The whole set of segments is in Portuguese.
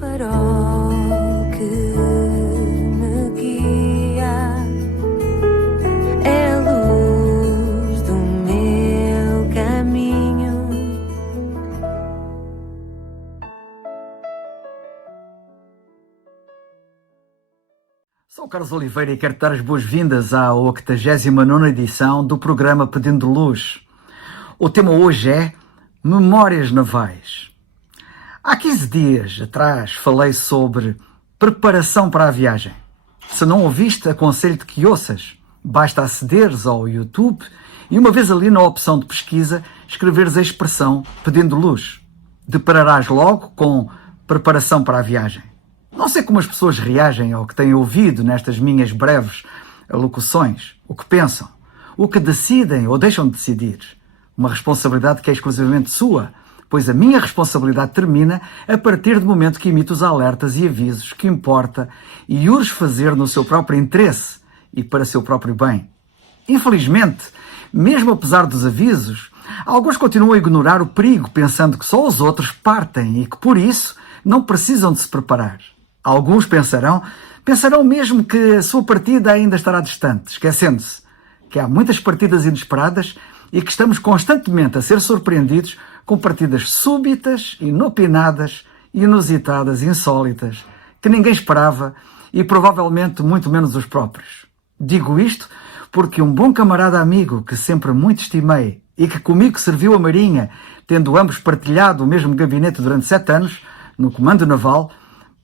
farol que me guia, é a luz do meu caminho. Sou o Carlos Oliveira e quero dar as boas-vindas à 89ª edição do programa Pedindo Luz. O tema hoje é Memórias Navais. Há 15 dias atrás falei sobre preparação para a viagem. Se não ouviste, aconselho-te que ouças. Basta acederes ao YouTube e uma vez ali na opção de pesquisa, escreveres a expressão Pedindo Luz. Depararás logo com preparação para a viagem. Não sei como as pessoas reagem ao que têm ouvido nestas minhas breves alocuções, o que pensam, o que decidem ou deixam de decidir. Uma responsabilidade que é exclusivamente sua, pois a minha responsabilidade termina a partir do momento que emito os alertas e avisos que importa e urge fazer no seu próprio interesse e para seu próprio bem. Infelizmente, mesmo apesar dos avisos, alguns continuam a ignorar o perigo, pensando que só os outros partem e que, por isso, não precisam de se preparar. Alguns pensarão mesmo que a sua partida ainda estará distante, esquecendo-se que há muitas partidas inesperadas e que estamos constantemente a ser surpreendidos com partidas súbitas, inopinadas, inusitadas, insólitas, que ninguém esperava e provavelmente muito menos os próprios. Digo isto porque um bom camarada amigo que sempre muito estimei e que comigo serviu a Marinha, tendo ambos partilhado o mesmo gabinete durante 7 anos, no Comando Naval,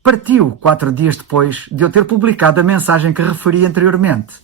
partiu 4 dias depois de eu ter publicado a mensagem que referi anteriormente,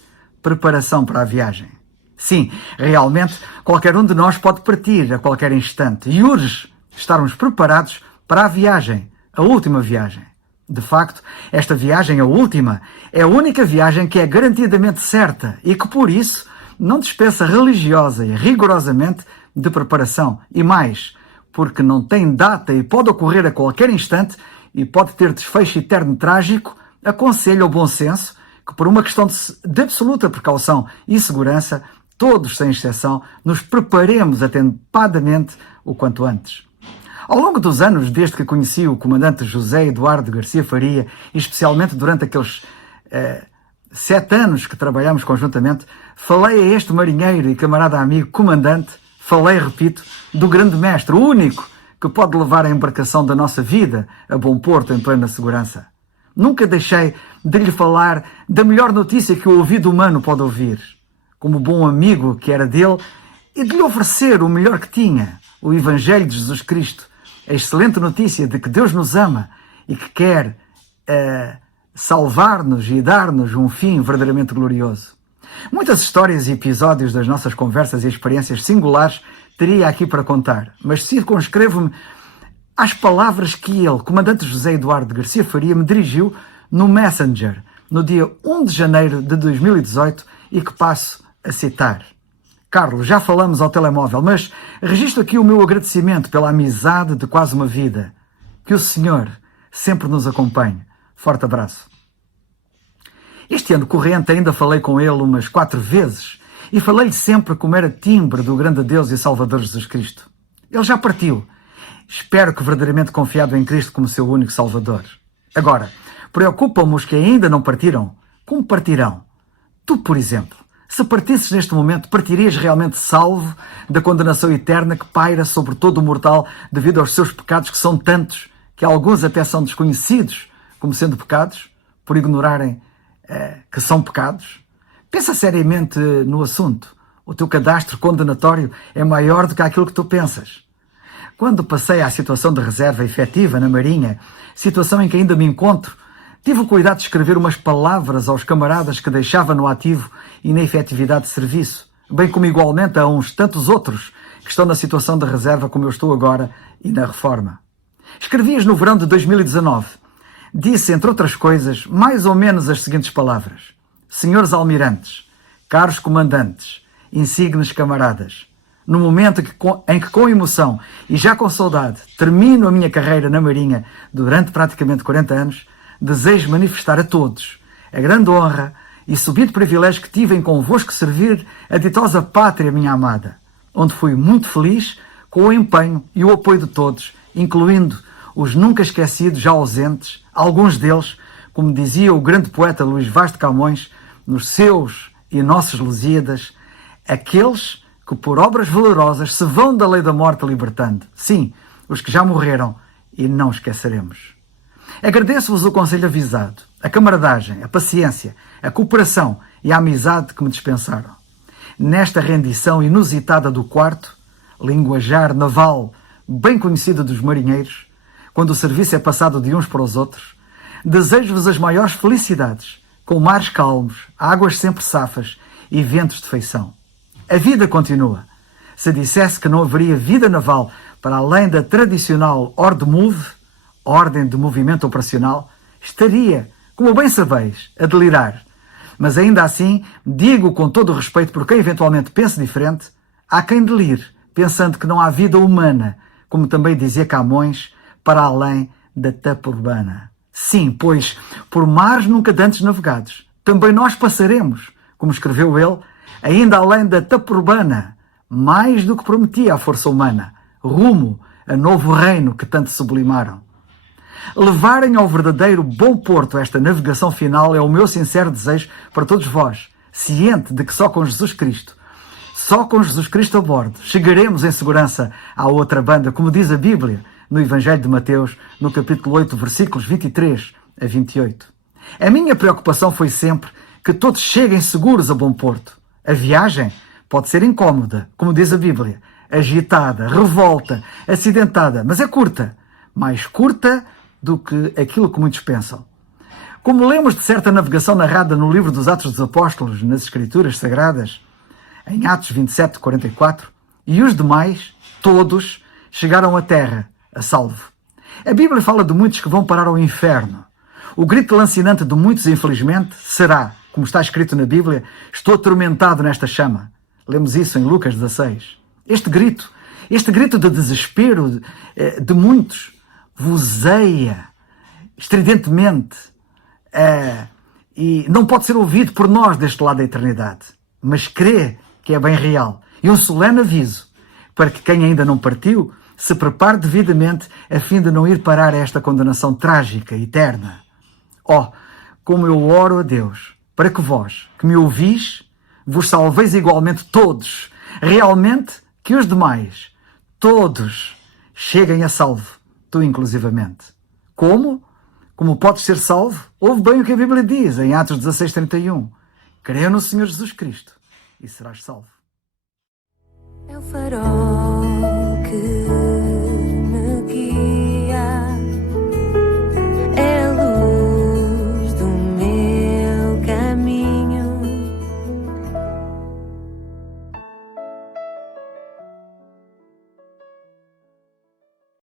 preparação para a viagem. Sim, realmente, qualquer um de nós pode partir a qualquer instante e urge estarmos preparados para a viagem, a última viagem. De facto, esta viagem, a última, é a única viagem que é garantidamente certa e que, por isso, não dispensa religiosa e rigorosamente de preparação. E mais, porque não tem data e pode ocorrer a qualquer instante e pode ter desfecho eterno trágico, aconselho ao bom senso que, por uma questão de absoluta precaução e segurança, todos, sem exceção, nos preparemos atempadamente o quanto antes. Ao longo dos anos, desde que conheci o comandante José Eduardo Garcia Faria, e especialmente durante aqueles 7 anos que trabalhamos conjuntamente, falei a este marinheiro e camarada amigo comandante, repito, do grande mestre, o único que pode levar a embarcação da nossa vida a bom porto em plena segurança. Nunca deixei de lhe falar da melhor notícia que o ouvido humano pode ouvir, como bom amigo que era dele, e de lhe oferecer o melhor que tinha, o Evangelho de Jesus Cristo, a excelente notícia de que Deus nos ama e que quer salvar-nos e dar-nos um fim verdadeiramente glorioso. Muitas histórias e episódios das nossas conversas e experiências singulares teria aqui para contar, mas circunscrevo-me às palavras que ele, comandante José Eduardo Garcia Faria, me dirigiu no Messenger, no dia 1 de janeiro de 2018, e que passo a citar. Carlos, já falamos ao telemóvel, mas registro aqui o meu agradecimento pela amizade de quase uma vida. Que o Senhor sempre nos acompanhe. Forte abraço. Este ano corrente ainda falei com ele umas 4 vezes e falei-lhe sempre como era timbre do grande Deus e Salvador Jesus Cristo. Ele já partiu. Espero que verdadeiramente confiado em Cristo como seu único Salvador. Agora, preocupam-me os que ainda não partiram. Como partirão? Tu, por exemplo, se partisses neste momento, partirias realmente salvo da condenação eterna que paira sobre todo o mortal devido aos seus pecados, que são tantos, que alguns até são desconhecidos como sendo pecados, por ignorarem que são pecados? Pensa seriamente no assunto. O teu cadastro condenatório é maior do que aquilo que tu pensas. Quando passei à situação de reserva efetiva na Marinha, situação em que ainda me encontro, tive o cuidado de escrever umas palavras aos camaradas que deixava no ativo e na efetividade de serviço, bem como igualmente a uns tantos outros que estão na situação de reserva como eu estou agora e na reforma. Escrevi-as no verão de 2019. Disse, entre outras coisas, mais ou menos as seguintes palavras. Senhores almirantes, caros comandantes, insignes camaradas, no momento em que com emoção e já com saudade termino a minha carreira na Marinha durante praticamente 40 anos, desejo manifestar a todos a grande honra e subido privilégio que tive em convosco servir a ditosa pátria minha amada, onde fui muito feliz com o empenho e o apoio de todos, incluindo os nunca esquecidos, já ausentes, alguns deles, como dizia o grande poeta Luís Vaz de Camões, nos seus e nossos Lusíadas, aqueles que por obras valorosas se vão da lei da morte libertando. Sim, os que já morreram e não esqueceremos. Agradeço-vos o conselho avisado, a camaradagem, a paciência, a cooperação e a amizade que me dispensaram. Nesta rendição inusitada do quarto, linguajar naval bem conhecido dos marinheiros, quando o serviço é passado de uns para os outros, desejo-vos as maiores felicidades, com mares calmos, águas sempre safas e ventos de feição. A vida continua. Se dissesse que não haveria vida naval para além da tradicional Ordem Move, Ordem de Movimento Operacional, estaria, como bem sabeis, a delirar. Mas ainda assim, digo com todo o respeito por quem eventualmente pense diferente, há quem delire, pensando que não há vida humana, como também dizia Camões, para além da tapa urbana. Sim, pois, por mares nunca dantes navegados, também nós passaremos, como escreveu ele, ainda além da tapa urbana, mais do que prometia a força humana, rumo a novo reino que tanto sublimaram. Levarem ao verdadeiro bom porto esta navegação final é o meu sincero desejo para todos vós, ciente de que só com Jesus Cristo a bordo, chegaremos em segurança à outra banda, como diz a Bíblia no Evangelho de Mateus, no capítulo 8, versículos 23 a 28. A minha preocupação foi sempre que todos cheguem seguros a bom porto. A viagem pode ser incómoda, como diz a Bíblia, agitada, revolta, acidentada, mas é curta, mais curta do que aquilo que muitos pensam. Como lemos de certa navegação narrada no livro dos Atos dos Apóstolos, nas Escrituras Sagradas, em Atos 27, 44, e os demais, todos, chegaram à terra, a salvo. A Bíblia fala de muitos que vão parar ao inferno. O grito lancinante de muitos, infelizmente, será, como está escrito na Bíblia, estou atormentado nesta chama. Lemos isso em Lucas 16. Este grito de desespero de muitos, vozeia estridentemente e não pode ser ouvido por nós deste lado da eternidade, mas crê que é bem real. E um solene aviso para que quem ainda não partiu se prepare devidamente a fim de não ir parar a esta condenação trágica, eterna. Como eu oro a Deus para que vós, que me ouvis, vos salveis igualmente todos, realmente que os demais, todos, cheguem a salvo, tu inclusivamente. Como? Como podes ser salvo? Ouve bem o que a Bíblia diz em Atos 16, 31. Creia no Senhor Jesus Cristo e serás salvo. É o farol